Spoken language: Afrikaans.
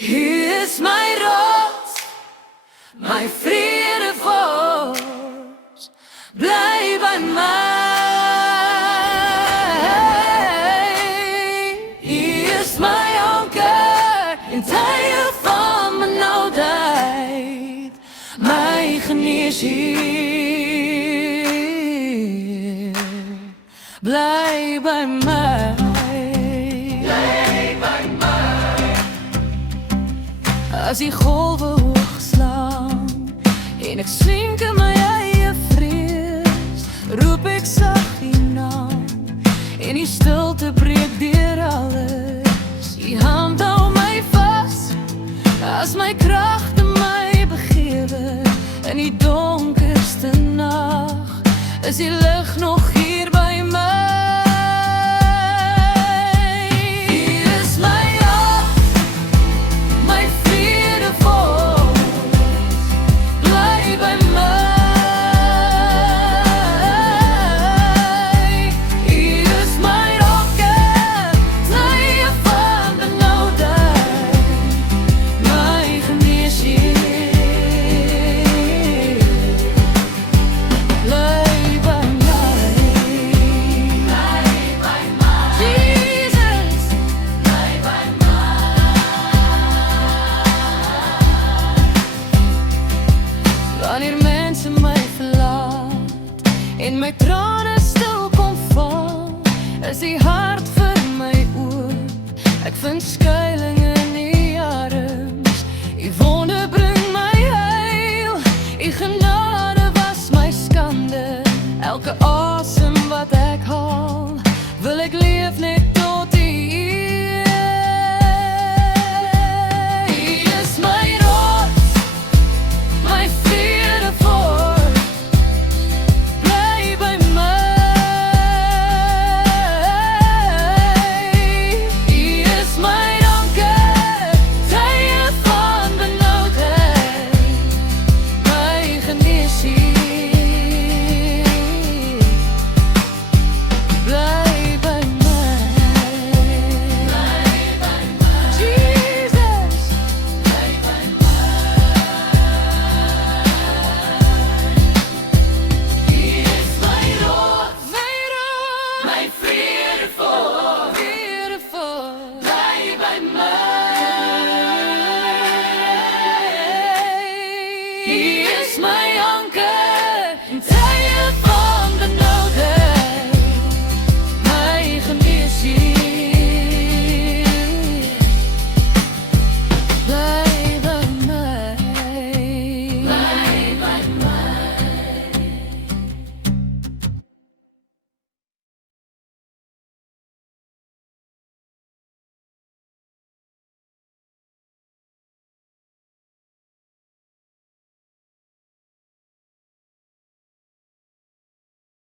Hy is my rots, my vredevors, bly by my. Hy is my anker in tye van benoudheid, my geneesheer, bly by my. As die golwe hoog slaan en ek slink in my eie vrees, roep ek sag die naam en die stilte breek deur alles. Die hand hou my vas as my kragte my begewe. In die donkerste nag is die lig nog hier by my. Wanneer mense my verlaat en my trane stil kom val, is die hart vir my oop. Ek vind